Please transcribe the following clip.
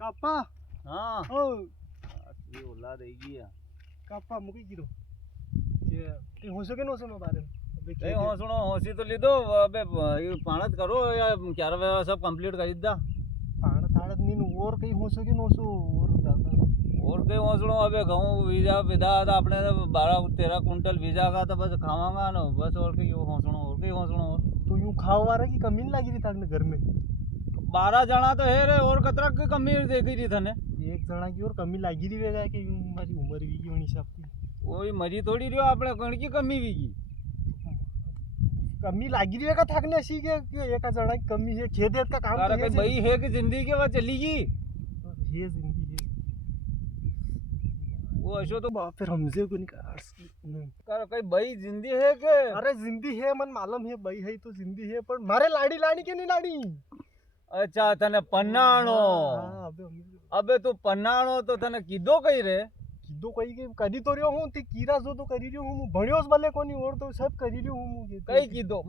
કાપા હા ઓ આટલી ઓલાદ આવી ગઈ કાપા મૂકી કીધો કે કઈ હોશો કે નો છે નો બારે કઈ હોસણો હોસી તો લીધો હવે પાણ જ કરો ક્યારે વ્યવહાર સબ કમ્પ્લીટ કરી દીધા પાણ થાળત ની ઓર કઈ હોશો કે નો છો ઓર और कई होसड़ो अबे घऊं वीजा विदा था अपने 12-13 कुंटल वीजा का तो बस खावांगा ना बस और कई होसड़ो तो यूं खाओ वाला की कमी नहीं लगी रही था घर में 12 जना तो है रे और कतरा की कमी देखी रही थने एक जना की और कमी लगी रही वेगा कि यूं हमारी उम्र वी की हिसाब की कोई मरी थोड़ी रहो आपने कण की कमी वीगी कमी लगी रही वेगा थकने ऐसी के एक जना की कमी है खेत का काम अरे कई भाई है कि जिंदगी के बाद चलेगी ये जिंदगी है वो ऐसो तो फिर हमसे को नहीं कर कई भाई जिंदगी है के अरे जिंदगी है मन मालूम है भाई है तो जिंदगी है पर मारे लाड़ी लाड़ी के नहीं लाड़ी अच्छा तने पन्नाणो हाँ अबे तू पन्नाणो तो तने कीधो कई रे कीधो कई के करी तो रह्यो हूं ते कीरा जो तो करी रह्यो हूं भण्योस भले कोनी और तो सब करी रह्यो हूं कई कीधो